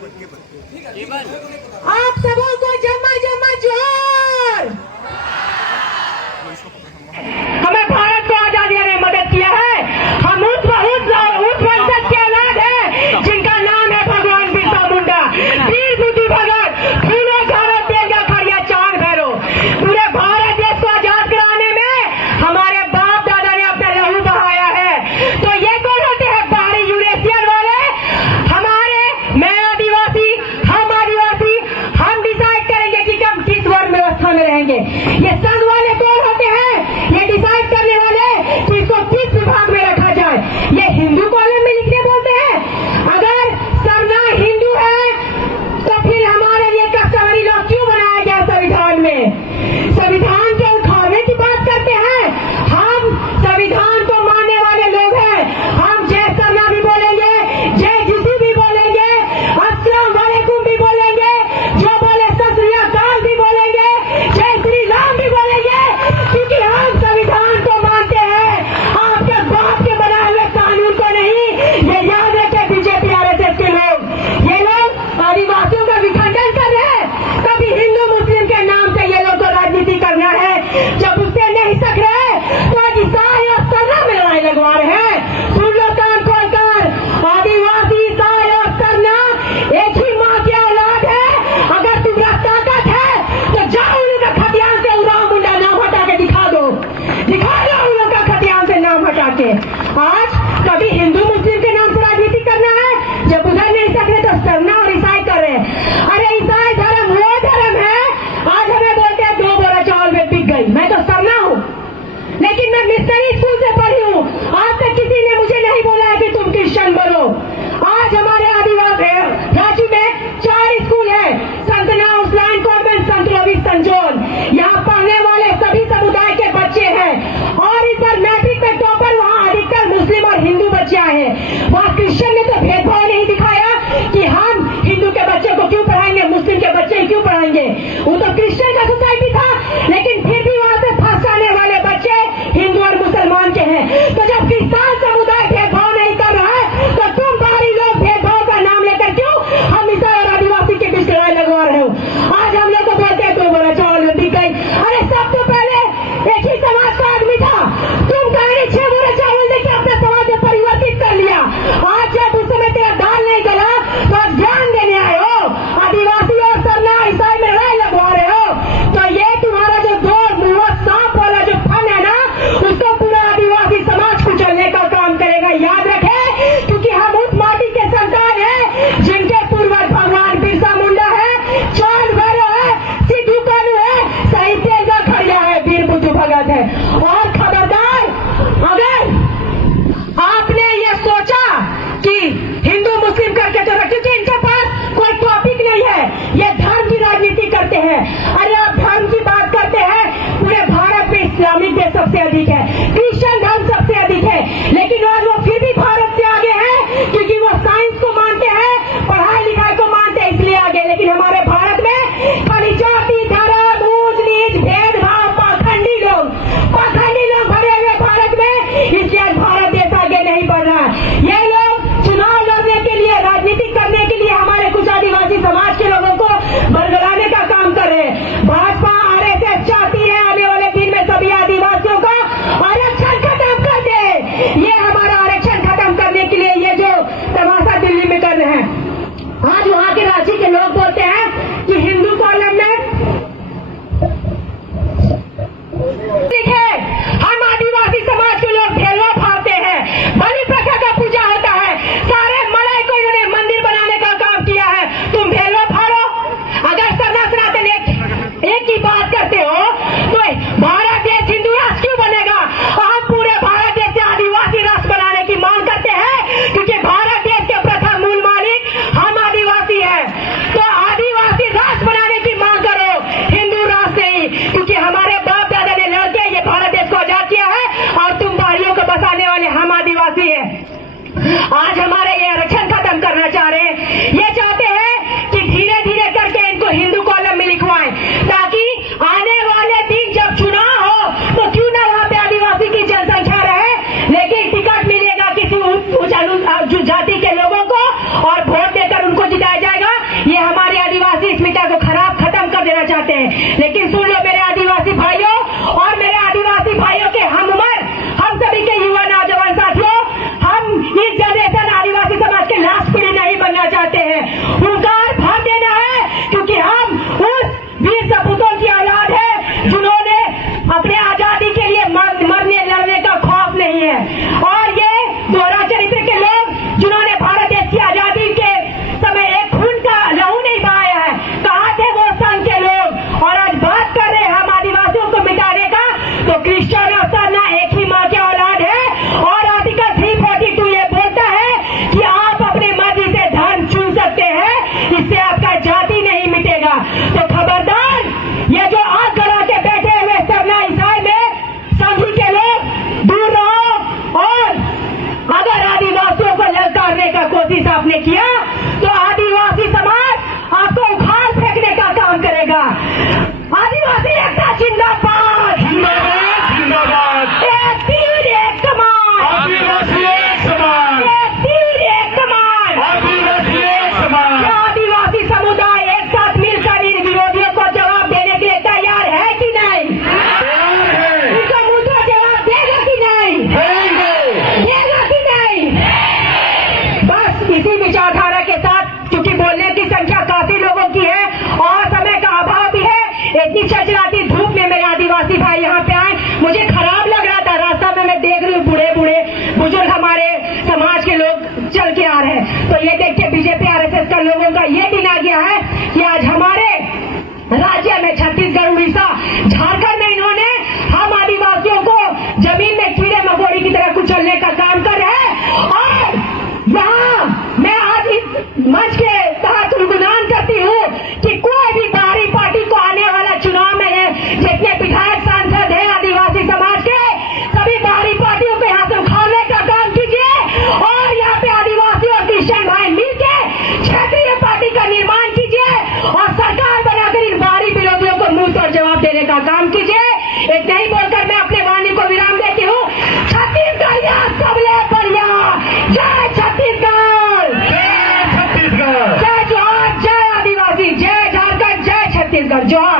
आप सबों को जमा जमा जोर। हमें भारत को आजादी में मदद किया है। हम उस वंशज के औलाद हैं जिनका नाम है भगवान बिरसा मुंडा, वीर बुद्धू भगत, फूलो झाड़ो तेजा खड़िया चांद भैरो। पूरे भारत देश को आजाद कराने में हमारे बाप दादा ने अपना लहू बहाया है। तो ये कौन होते हैं बाहरी यूरेशियन वाले? हमारे मैं आदिवासी, हम राज्य में, छत्तीसगढ़, उड़ीसा, झारखंड में इन्होंने हम आदिवासियों को जमीन में कीड़े मकोड़े की तरह कुचलने का काम कर रहे हैं। और यहाँ मैं आज इस मंच के तहत गुणगान करती हूँ कि कोई भी बाहरी पार्टी को आने वाला चुनाव में जितने विधायक सांसद हैं आदिवासी समाज के, सभी बाहरी पार्टियों को यहाँ से उखाड़ने का काम कीजिए और यहाँ पे आदिवासी और क्रिश्चियन भाई मिलके क्षेत्रीय पार्टी का निर्माण कीजिए और सरकार बनाकर इन बाहरी विरोधियों को मुंह तोड़ जवाब देने का काम कीजिए। इतना ही बोलकर मैं अपने वाणी को विराम देती हूँ। छत्तीसगढ़ या सबले बढ़िया, जय छत्तीसगढ़, जय छत्तीसगढ़, जय जोहार, जय आदिवासी, जय झारखंड, जय छत्तीसगढ़, जोहार।